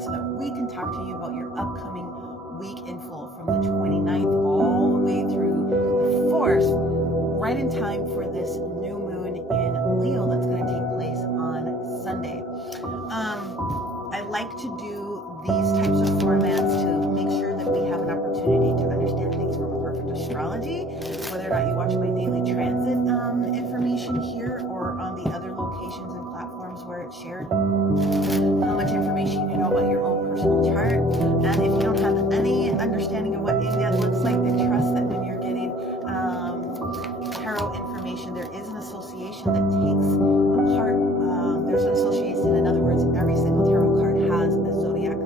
cards so that we can talk to you about your upcoming week in full from the 29th all the way through the 4th, right in time for this new moon in Leo that's going to take place on Sunday. I like to do these types of formats to make sure that we have an opportunity to understand things from perfect astrology, whether or not you watch my daily transit information here or on the other locations and platforms where it's shared, how much information you know about your own personal chart. And if you don't have any understanding of what that looks like, then trust that when you're getting tarot information, there is an association that takes apart. There's an association, in other words, every single tarot card has a zodiac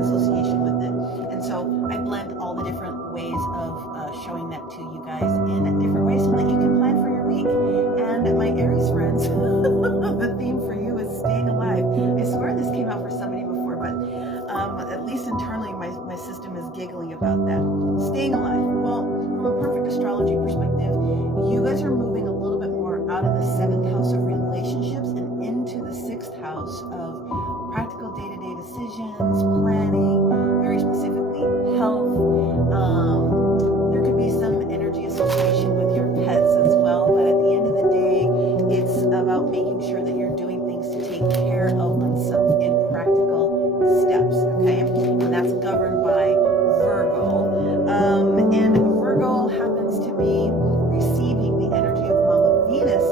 association with it. And so I blend all the different ways of showing that to you guys in different ways so that you can plan for your week. And my Aries friends, the theme for you is staying alive. I swear this came out for somebody before, but at least internally my system is giggling about that. Staying alive. Well, from a perfect astrology perspective, you guys are moving a little bit more out of the 7th house of relationships and into the 6th house of practical day-to-day decisions, planning, very specifically health. There could be some energy association with your pets as well, but at the end of the day, it's about making sure that you're doing things to take care of oneself in practical steps, okay? And that's governed by Virgo. And Virgo happens to be receiving the energy of Mama Venus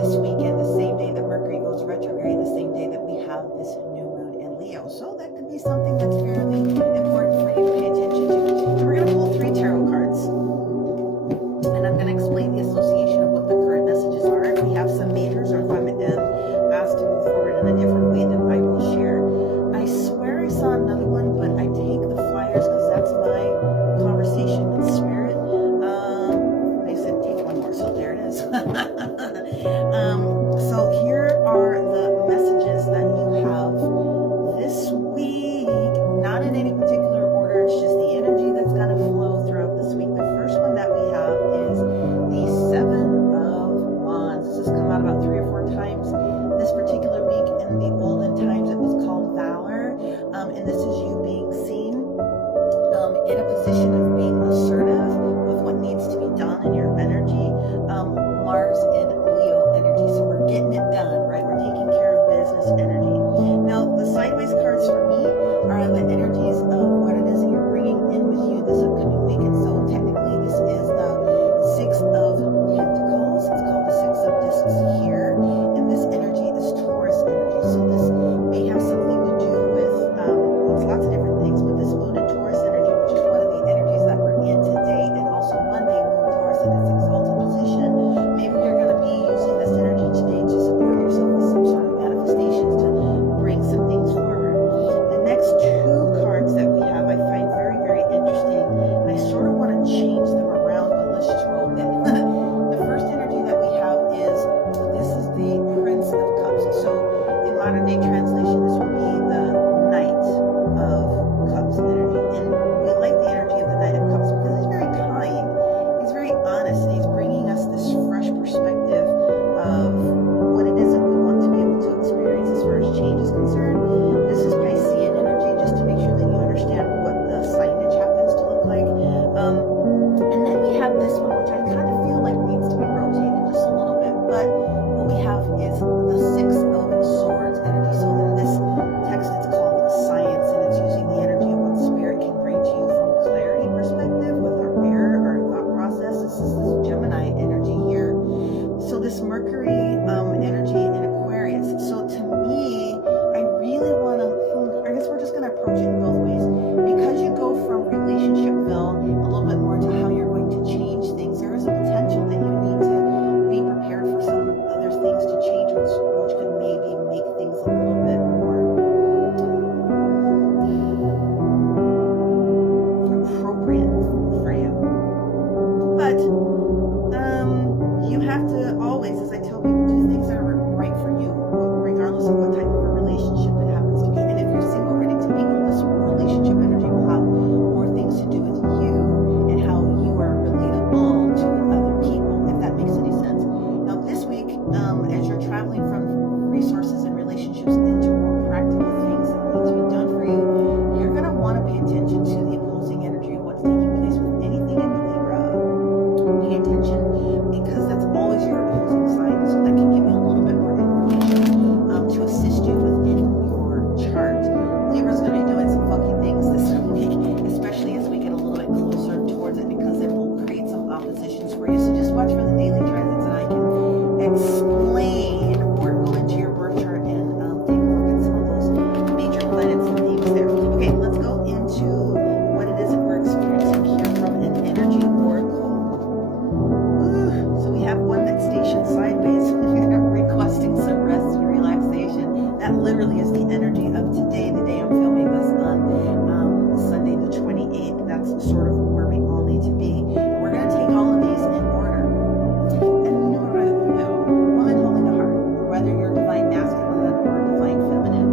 this weekend, the same day that Mercury goes retrograde, the same day that we have this new moon in Leo. So that could be something that's fairly important for you to pay attention to. And we're going to pull 3 tarot cards. And I'm going to explain the association of what the current messages are. If we have some majors or if I'm asked to move forward in a different way, then I will share. I swear I saw another one, but I take the flyers because that's my conversation with spirit. They said take one more, so there it is. So here are the messages that you have this week, not in any particular order, it's just the energy that's going to flow throughout this week. The first one that we have is the 7 of Wands. This has come out about 3 or 4 times this particular week. In the olden times, it was called Valor, and this is you being seen in a position of being assertive with what needs to be done in your energy. Mars in Leo energy, so we're getting it done, right? We're taking care of business energy. Now, the sideways cards for me are the energies of what it is that you're bringing in with you this upcoming week. And so technically this is the 6 of Pentacles. It's called the 6 of Discs here. And this energy is Taurus energy. So this may have something to do with lots of different things, but this moon and Taurus energy, which is one of the energies that we're in today, and also Monday, moon Taurus in its exalted position. Maybe you're going to be using this energy today to support yourself with some sort of manifestations to bring some things forward. The next 2 cards that we have I find very, very interesting, and I sort of want to change them around, but let's just roll with it. The first energy that we have is, this is the Prince of Cups. So in modern day that literally is the energy of today, the day I'm filming this on Sunday the 28th. That's sort of where we all need to be. We're going to take all of these in order. And woman holding the heart, whether you're divine masculine or divine feminine.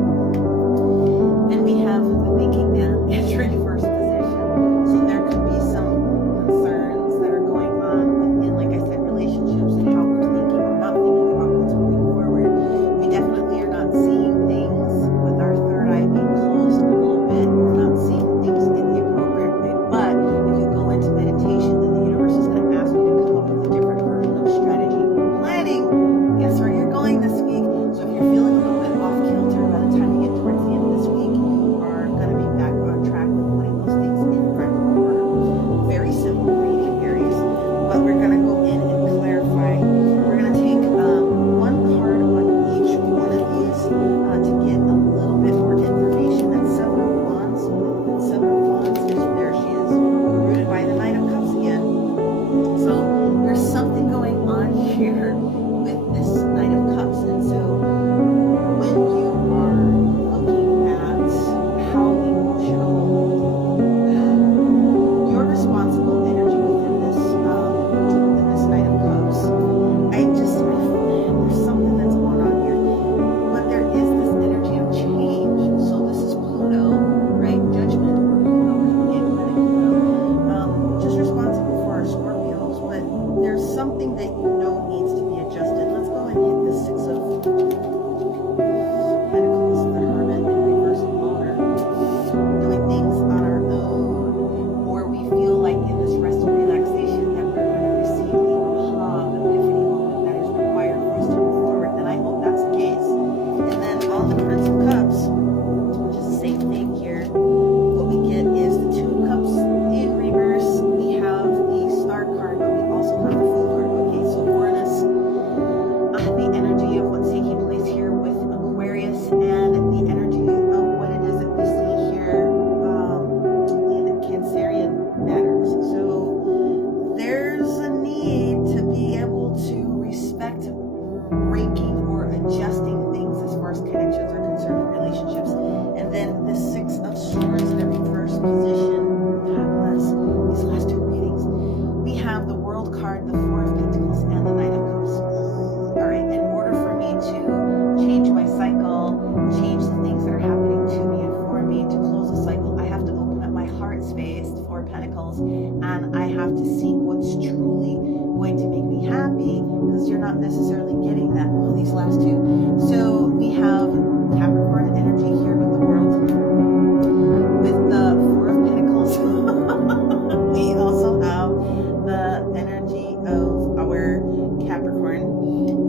And we have the thinking man entering first position. So there could be some concerns that are going on within, like I said, relationships and how we're thinking or not thinking about what's moving forward. We definitely are not seeing things with our third eye being closed a little bit. We're not seeing things in the appropriate way. But if you go into meditation, then the universe is going to ask you to come up with a different version of strategy or planning. Guess where you're going this week? So if you're feeling a little bit off kilter, by the time you get towards the end of this week, you are going to be back on track with putting those things in correct order. Very simple reading, Aries, but we're going to go in and clarify. We're going to take one card on each one of these to get a little bit more information. That's Seven of Wands. And Seven of Wands is there. She is rooted by the Nine of Cups again. So there's something going on here with this Nine of Cups. And so when you are looking at how emotional your responsible energy within this Nine of Cups, there's something that's going on here. But there is this energy of change. So this is Pluto, right? Judgment, or Pluto coming in, planet Pluto, which is responsible for our Scorpios. But there's something that you know needs to be adjusted. Let's go and hit the Six of Pentacles, the Hermit in reverse order. Doing things on our own, or we feel like in this rest and relaxation that we're going to receive the aha epiphany moment that is required for us to move forward. And I hope that's the case. And then on the Prince of Cups, which is the same thing here, what we get is the Two of Cups in reverse. We have the Star card, but we also have the Fool card. Okay, so Uranus, the energy of what's taking place here with Aquarius, and the energy of what it is that we see here in Cancerian matters. So there's a need to be able to respect breaking or adjusting things as far as connections are concerned in relationships. And then the Six of Swords in a reverse position. God bless these last two readings. We have the World card, the Four of Pentacles, and the Nine of Cups. All right, in order for me to change my cycle, change the things that are happening to me, and for me to close the cycle, I have to open up my heart space, the Four of Pentacles, and I have to seek what's truly going to make me happy, because you're not necessarily getting that with these last two. So we have Capricorn energy here with the World, with the Four of Pentacles. We also have the energy of our Capricorn,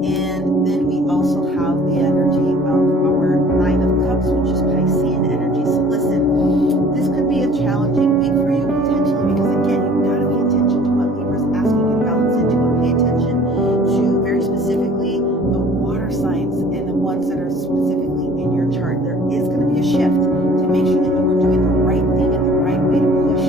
and then we also have the energy of our Nine of Cups, which is Piscean energy. So listen, this could be a challenging week for you potentially, because again, you've got to pay attention to what Libra's asking you to balance into, and pay attention to very specifically the water signs and the ones that are specifically in your chart. There is going to be a shift to make sure that you are doing the right thing and the right way to push